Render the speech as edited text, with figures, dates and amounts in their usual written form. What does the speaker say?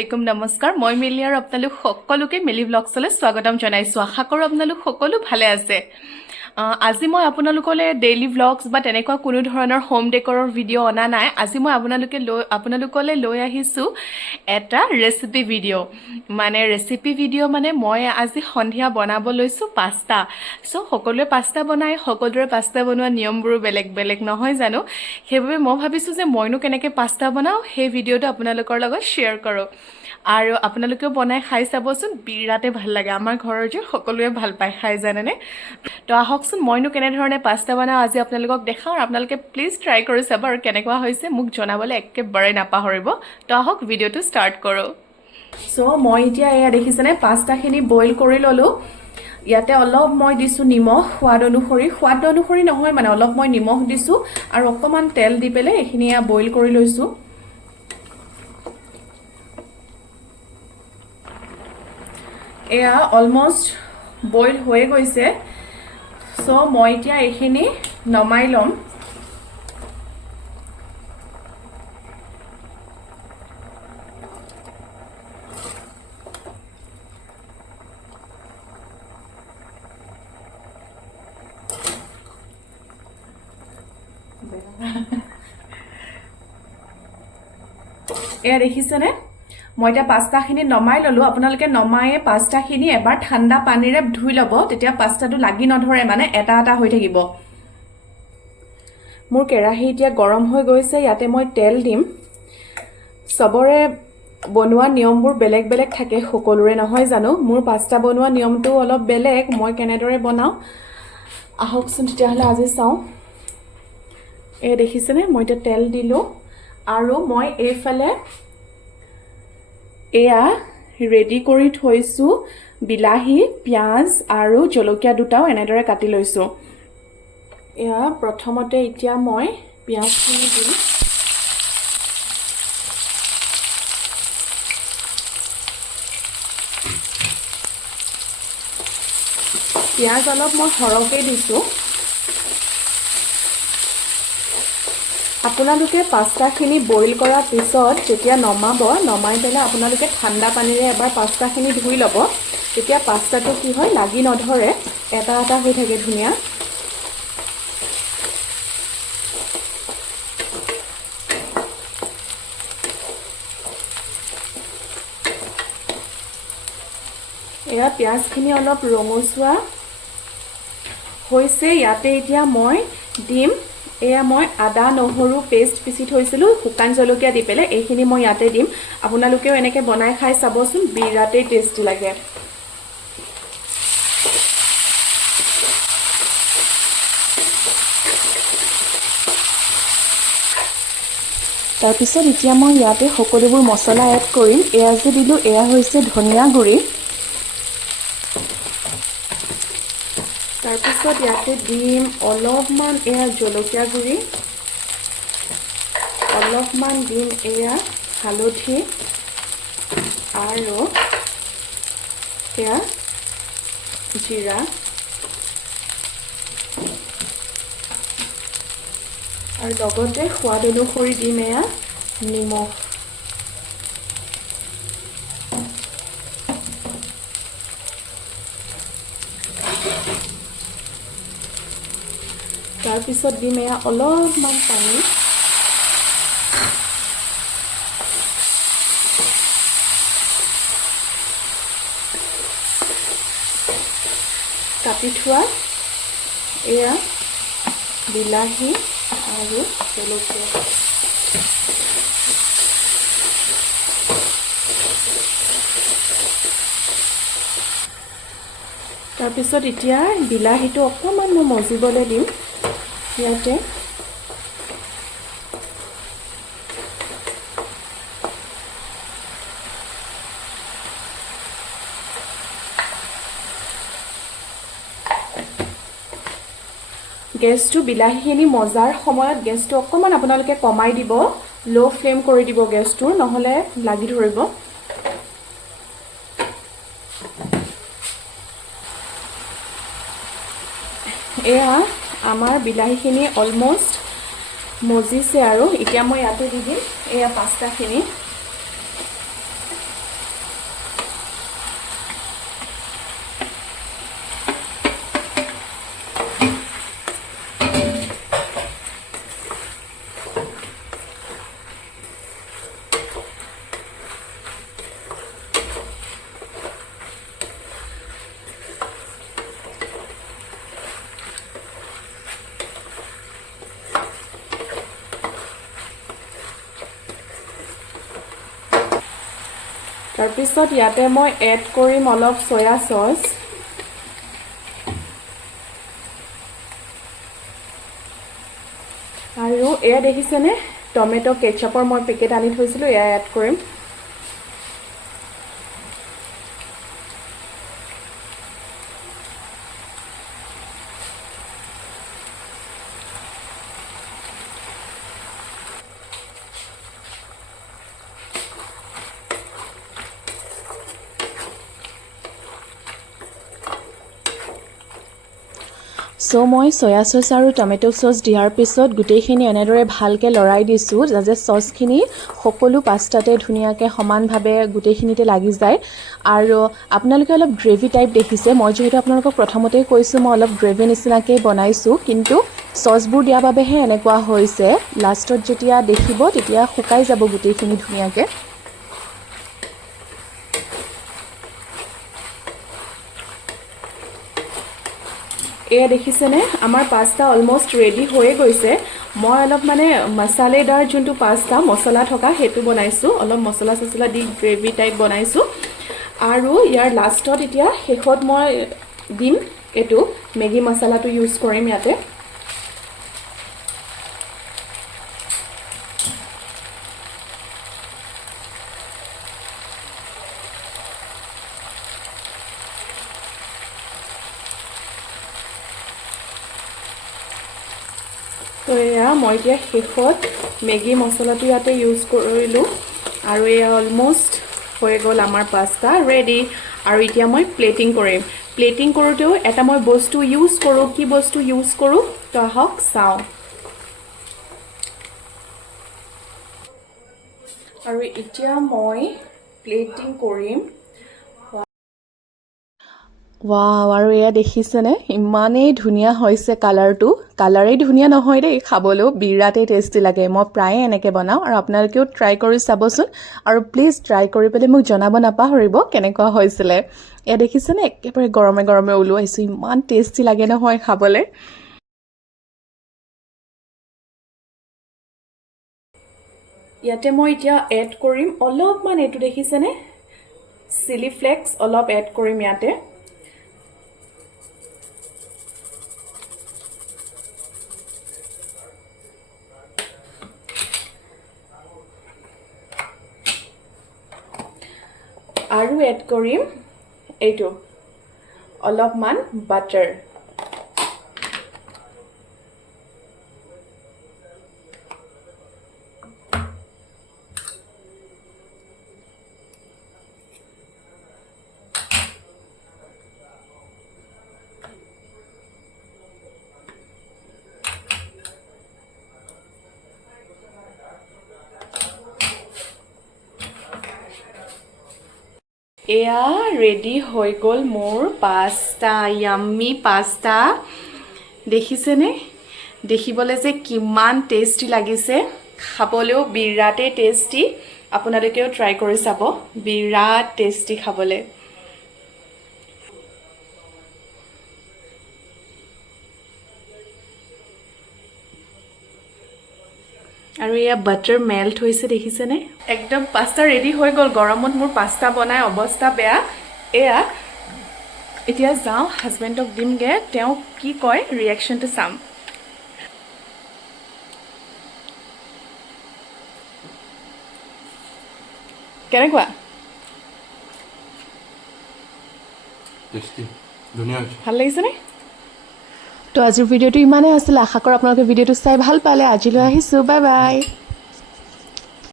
আসসালামু নমস্কাৰ মই মিলি আৰু আপোনালোক সকলোকে মিলি ব্লগছলৈ স্বাগতম জনাইছো আশা কৰোঁ আপোনালোক সকলো ভালে আছে আজি মই আপোনালোকলৈ ডেইলি ব্লগছ বা তেনেকুৱা কোনো ধৰণৰ হোম ডেকৰৰ ভিডিঅ' অনা নাই আজি মই আপোনালোকলৈ লৈ আহিছো এটা ৰেচিপি ভিডিঅ' মানে মই আজি সন্ধিয়া বনাব লৈছো পাস্তা সো সকলোৱে পাস্তা বনায় সকলোৰে পাস্তা বনোৱা নিয়মবোৰ বেলেগ বেলেগ নহয় জানো সেইবাবে মই ভাবিছো যে মইনো কেনেকৈ পাস্তা বনাও সেই ভিডিঅ'টো আপোনালোকৰ লগত শ্বেয়াৰ কৰোঁ আৰু আপোনালোকেও বনাই খাই চাবচোন বিৰাতে ভাল লাগে আমাৰ ঘৰৰ যে সকলোৱে ভাল পায় খাই জানেনে তো আহকচোন মইনো কেনেধৰণে পাস্তা বনাও আজি আপোনালোকক দেখাওঁ আৰু আপোনালোকে প্লিজ ট্ৰাই কৰি চাব আৰু কেনেকুৱা হৈছে মোক জনাবলৈ একেবাৰে নাপাহৰিব তো আহক ভিডিঅ'টো ষ্টাৰ্ট কৰোঁ সো মই এতিয়া এয়া দেখিছেনে পাস্তাখিনি বইল কৰি ল'লোঁ ইয়াতে অলপ মই দিছোঁ নিমখ সোৱাদ অনুসৰি নহয় মানে অলপ মই নিমখ দিছোঁ আৰু অকণমান তেল দি পেলাই এইখিনি বইল কৰি লৈছোঁ এয়া অলমোষ্ট বইল হৈ গৈছে সো মই এতিয়া এইখিনি নমাই ল'ম এয়া দেখিছেনে মই এতিয়া পাস্তাখিনি নমাই ল'লোঁ আপোনালোকে নমায়ে পাস্তাখিনি এবাৰ ঠাণ্ডা পানীৰে ধুই ল'ব তেতিয়া পাস্তাটো লাগি নধৰে মানে এটা এটা হৈ থাকিব মোৰ কেৰাহী এতিয়া গৰম হৈ গৈছে ইয়াতে মই তেল দিম সবৰে বনোৱা নিয়মবোৰ বেলেগ বেলেগ থাকে সকলোৰে নহয় জানো মোৰ পাস্তা বনোৱা নিয়মটো অলপ বেলেগ মই কেনেদৰে বনাওঁ আহকচোন তেতিয়াহ'লে আজি চাওঁ এই দেখিছেনে মই এতিয়া তেল দিলোঁ আৰু মই এইফালে এয়া ৰেডি কৰি থৈছোঁ বিলাহী পিঁয়াজ আৰু জলকীয়া দুটাও এনেদৰে কাটি লৈছোঁ এয়া প্ৰথমতে এতিয়া মই পিঁয়াজখিনি দিম পিঁয়াজ অলপ মই সৰহকৈ দিছোঁ আপোনালোকে পাস্তাখিনি বইল কৰাৰ পিছত যেতিয়া নমাই পেলাই আপোনালোকে ঠাণ্ডা পানীৰে এবাৰ পাস্তাখিনি ধুই ল'ব তেতিয়া পাস্তাটো কি হয় লাগি নধৰে এটা এটা হৈ থাকে ধুনীয়া এয়া পিঁয়াজখিনি অলপ ৰঙচুৱা হৈছে ইয়াতে এতিয়া মই দিম এয়া মই আদা নহৰু পেষ্ট পিচি থৈছিলোঁ শুকান জলকীয়া দি পেলাই এইখিনি মই ইয়াতে দিম আপোনালোকেও এনেকৈ বনাই খাই চাবচোন বিৰাটেই টেষ্টি লাগে তাৰপিছত এতিয়া মই ইয়াতে সকলোবোৰ মছলা এড কৰিম এয়া যে দিলোঁ এয়া হৈছে ধনিয়া গুড়ি তাৰপিছত ইয়াতে দিম অলপমান এয়া জলকীয়া গুড়ি অলপমান দিম এয়া হালধি আৰু এয়া জিৰা আৰু লগতে সোৱাদ অনুসৰি দিম এয়া নিমখ তাৰপিছত দিম এয়া অলপমান পানী কাটি থোৱা এয়া বিলাহী আৰু জলকীয়া তাৰপিছত এতিয়া বিলাহীটো অকণমান মই মজিবলৈ দিম ইয়াতে গেছটো বিলাহীখিনি মজাৰ সময়ত গেছটো অকণমান আপোনালোকে কমাই দিব লো ফ্লেম কৰি দিব গেছটোৰ নহ'লে লাগি ধৰিব এয়া আমাৰ বিলাহীখিনি অলমোষ্ট মজিছে আৰু এতিয়া মই ইয়াতে দি দিম এয়া পাস্তাখিনি তাৰপিছত ইয়াতে মই এড কৰিম অলপ সয়া সস আৰু এয়া দেখিছেনে টমেটো কেচাপৰ মই পেকেট আনি থৈছিলোঁ এয়া এড কৰিম সো মই সয়া সস আৰু টমেটো সস দিয়াৰ পিছত গোটেইখিনি এনেদৰে ভালকৈ লৰাই দিছোঁ যাতে সসখিনি সকলো পাস্তাতে ধুনীয়াকৈ সমানভাৱে গোটেইখিনিতে লাগি যায় আৰু আপোনালোকে অলপ গ্ৰেভি টাইপ দেখিছে মই যেহেতু আপোনালোকক প্ৰথমতেই কৈছোঁ মই অলপ গ্ৰেভি নিচিনাকৈ বনাইছোঁ কিন্তু সসবোৰ দিয়াৰ বাবেহে এনেকুৱা হৈছে লাষ্টত যেতিয়া দেখিব তেতিয়া শুকাই যাব গোটেইখিনি ধুনীয়াকৈ এয়া দেখিছেনে আমাৰ পাস্তা অলমোষ্ট ৰেডি হৈয়ে গৈছে মই অলপ মানে মছালেদাৰ যোনটো পাস্তা মছলা থকা সেইটো বনাইছোঁ অলপ মছলা চছলা দি গ্ৰেভি টাইপ বনাইছোঁ আৰু ইয়াৰ লাষ্টত এতিয়া শেষত মই দিম এইটো মেগী মছলাটো ইউজ কৰিম ইয়াতে তো এয়া মই এতিয়া শেষত মেগী মছলাটো ইয়াতে ইউজ কৰিলোঁ আৰু এয়া অলমোষ্ট হৈ গ'ল আমাৰ পাস্তা ৰেডি আৰু এতিয়া মই প্লেটিং কৰিম প্লেটিং কৰোঁতেও এটা মই বস্তু ইউজ কৰোঁ কি বস্তু ইউজ কৰোঁ তো আহক চাওঁ আৰু এতিয়া মই প্লেটিং কৰিম ৱাও আৰু এয়া দেখিছেনে ইমানেই ধুনীয়া হৈছে কালাৰেই ধুনীয়া নহয় দেই খাবলৈও বিৰাটেই টেষ্টি লাগে মই প্ৰায়ে এনেকৈ বনাওঁ আৰু আপোনালোকেও ট্ৰাই কৰি চাবচোন আৰু প্লিজ ট্ৰাই কৰি পেলাই মোক জনাব নাপাহৰিব কেনেকুৱা হৈছিলে এয়া দেখিছেনে একেবাৰে গৰমে গৰমে ওলোৱাইছোঁ ইমান টেষ্টি লাগে নহয় খাবলৈ ইয়াতে মই এতিয়া এড কৰিম অলপমান এইটো দেখিছেনে চিলি ফ্লেক্স অলপ এড কৰিম ইয়াতে আৰু এড কৰিম এইটো অলপমান বাটাৰ এয়া ৰেডি হৈ গ'ল মোৰ পাস্তা ইয়াম্মি পাস্তা দেখিছেনে দেখিবলৈ যে কিমান টেষ্টি লাগিছে খাবলৈও বিৰাটেই টেষ্টি আপোনালোকেও ট্ৰাই কৰি চাব বিৰাট টেষ্টি খাবলৈ আৰু এয়া বাটাৰ মেল্ট হৈছে দেখিছেনে একদম পাস্তা ৰেডি হৈ গ'ল গৰমত মোৰ পাস্তা বনাই অৱস্থা বেয়া এয়া এতিয়া যাওঁ হাজবেণ্ডক দিমগে তেওঁ কি কয় ৰিয়েকশ্যনটো চাম কেনেকুৱা ভাল লাগিছেনে তো আজিৰ ভিডিঅ'টো ইমানেই আছিলে আশা কৰোঁ আপোনালোকে ভিডিঅ'টো চাই ভাল পালে আজিলৈ আহিছোঁ বাই বাই